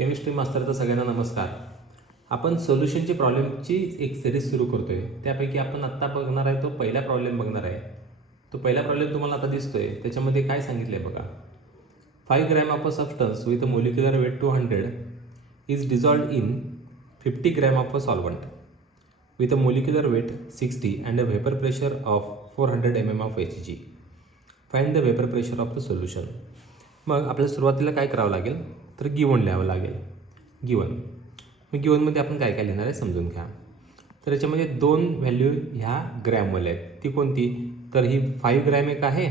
Chemistry मास्टरचा सगळ्यांना नमस्कार. आपण सोल्युशनची प्रॉब्लेमची एक सिरीज सुरू करतोय. त्यापैकी आपण आत्ता बघणार आहे तो पहिला प्रॉब्लेम बघणार आहे. तो पहिला प्रॉब्लेम तुम्हाला आता दिसतोय. त्याच्यामध्ये काय सांगितलं आहे बघा. 5 gram of a substance with a molecular weight 200 is dissolved in 50 gram of a solvent with a molecular weight 60 and a vapour pressure of 400 mm of Hg. Find the vapour pressure of the solution. मग आपल्याला सुरुवातीला काय करावं लागेल तर given लिहावं लागेल. मग गिवनमध्ये आपण काय काय लिहिणार आहे समजून घ्या. तर याच्यामध्ये दोन व्हॅल्यू ह्या ग्रॅमवाल्या आहेत. ती कोणती तर ही 5 ग्रॅम एक आहे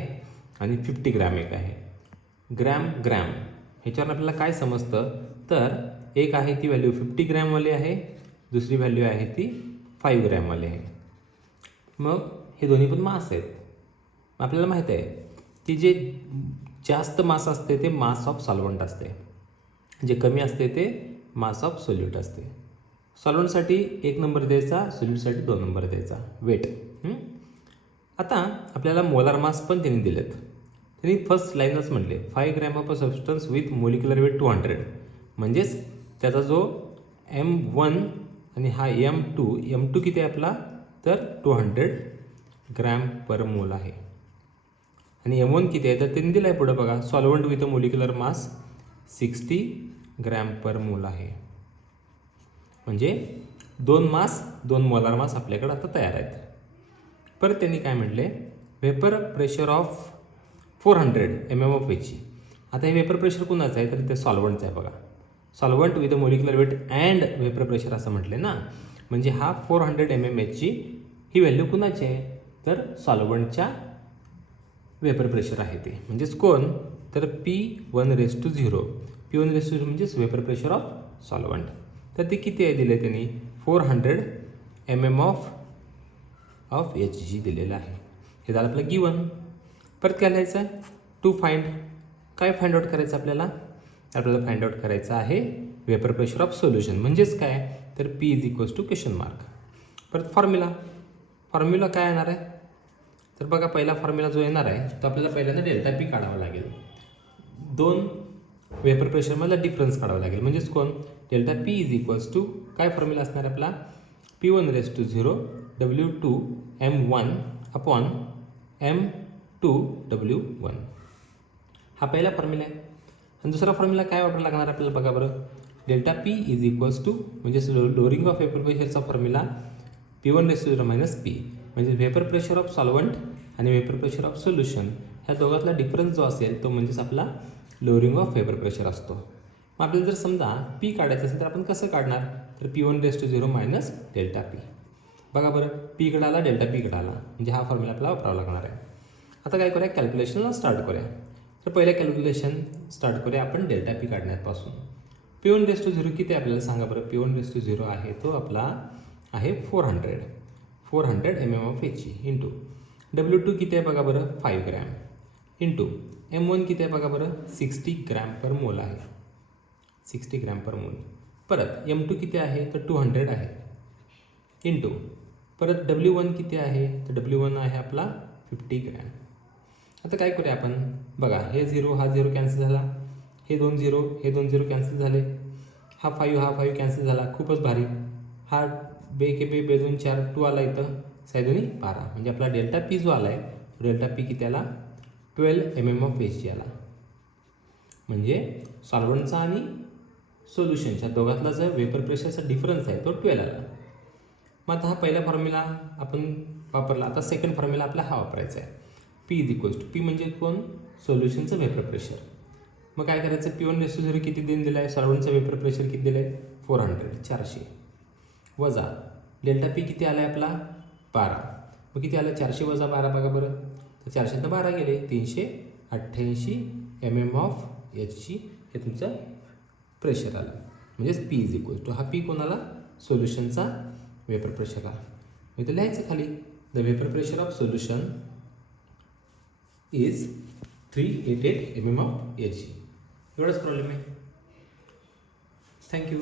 आणि 50 ग्रॅम एक आहे. ग्रॅम ह्याच्यावर आपल्याला काय समजतं तर एक आहे ती व्हॅल्यू 50 ग्रॅमवाली आहे, दुसरी व्हॅल्यू आहे ती 5 ग्रॅमवाली आहे. मग हे दोन्ही पण मास आहेत. आपल्याला माहीत आहे की जे जास्त मास असते ते मास ऑफ सॉल्वंट असते, जे कमी असते ते मास ऑफ सोल्यूट असते. सॉल्वंटसाठी 1 नंबर द्यायचा, सोल्यूटसाठी 2 नंबर द्यायचा वेट. आता आपल्याला मोलार मास पण त्यांनी दिलेत. त्यांनी फर्स्ट लाईनच म्हटले 5 gram of a substance with molecular weight 200, म्हणजेच त्याचा जो M1 आणि हा M2 किती आहे आपला तर 200 ग्रॅम पर मोल आहे. आणि M1 किती आहे तर त्यांनी दिलं आहे पुढं बघा. Solvent with a molecular mass 60 gram per मोल आहे. म्हणजे 2 मोलार मास आपल्याकडे आता तयार आहेत. परत त्यांनी काय म्हटले vapour pressure of 400 mm of Hg. आता हे व्हेपर प्रेशर कुणाचं आहे तर ते सॉल्वंटचं आहे बघा. Solvent with a molecular weight and vapour pressure असं म्हटले ना. म्हणजे हा 400 mm Hg ही व्हॅल्यू कुणाची आहे तर सॉल्वंटच्या व्हेपर प्रेशर आहे ते. म्हणजेच कोण तर P1:0. P1:0 म्हणजेच व्हेपर प्रेशर ऑफ सॉल्वंट. तर ते किती आहे दिले त्यांनी 400 mm ऑफ Hg दिलेलं आहे. हे झालं आपलं गिवन. परत काय लिहायचं टू फाइंड. काय फाइंड आउट करायचं आपल्याला फाइंड आउट करायचं आहे व्हेपर प्रेशर ऑफ सोल्युशन. म्हणजेच काय तर P = परत फॉर्म्युला काय येणार आहे तर बघा. पहिला फॉर्म्युला जो येणार आहे तो आपल्याला पहिल्यांदा डेल्टा P काढावा लागेल. दोन व्हेपर प्रेशरमधला डिफरन्स काढावा लागेल. म्हणजेच कोण डेल्टा P काय फॉर्म्युला असणार आपला P1:0 W2 M1 upon M2 W1. हा पहिला फॉर्म्युला आहे. आणि दुसरा फॉर्म्युला काय वापरायला लागणार आपल्याला बघा बरं. डेल्टा P म्हणजेच लोअरिंग ऑफ व्हेपर प्रेशरचा फॉर्म्युला P1:0 - P. म्हणजे व्हेपर प्रेशर ऑफ सॉल्वंट आणि व्हेपर प्रेशर ऑफ सोल्युशन ह्या दोघातला डिफरन्स जो असेल तो म्हणजेच आपला लोअरिंग ऑफ व्हेपर प्रेशर असतो. मग आपल्याला जर समजा P काढायचं असेल तर आपण कसं काढणार तर P1:0 - डेल्टा P. बघा बरं P इकडे आला डेल्टा P इकडे आला. म्हणजे हा फॉर्म्युला आपल्याला वापरावा लागणार आहे. आता काय करूया कॅल्क्युलेशनला स्टार्ट करूया. तर पहिलं कॅल्क्युलेशन स्टार्ट करूया आपण डेल्टा P काढण्यापासून. P1:0 किती आहे आपल्याला सांगा बरं. P1:0 आहे तो आपला आहे 400 mm of Hg into W2 किती आहे बघा बरं 5 ग्रॅम इंटू M1 किती आहे बघा बरं 60 ग्रॅम पर मोल आहे. 60 ग्रॅम पर मोल. परत M2 किती आहे तर 200 आहे इंटू परत W1 किती आहे तर W1 आहे आपला 50 ग्रॅम. आता काय करूया आपण बघा. हे 0 हा 0 कॅन्सल झाला. हे 2 0 कॅन्सल झाले. हा 5 कॅन्सल झाला. खूपच भारी. हा बे 2 4 2 आला इथं 6 2 12. म्हणजे आपला डेल्टा P जो आला आहे डेल्टा P किती आला 12 mm ऑफ Hg आला. म्हणजे सॉल्वंटचा आणि सोल्युशनच्या दोघातला जो व्हेपर प्रेशरचा डिफरन्स आहे तो 12 आला. मग आता हा पहिला फॉर्म्युला आपण वापरला. आता सेकंड फॉर्म्युला आपला हा वापरायचा आहे. P म्हणजे कोण सोल्युशनचं व्हेपर प्रेशर. मग काय करायचं P1:0 किती दिलं आहे सॉल्वंटचं व्हेपर प्रेशर किती दिलं आहे 400 वजा डेल्टा P किती आला आहे आपला 12. मग किती आलं 400 वजा 12 बघा बरं. तर 400 12 गेले 388 mm ऑफ Hg हे तुमचं प्रेशर आलं. म्हणजेच P हा P कोणाला सोल्युशनचा व्हेपर प्रेशर आला. इथं लिहायचं खाली the vapour pressure of solution is 388 mm of Hg. एवढाच प्रॉब्लेम आहे. थँक्यू.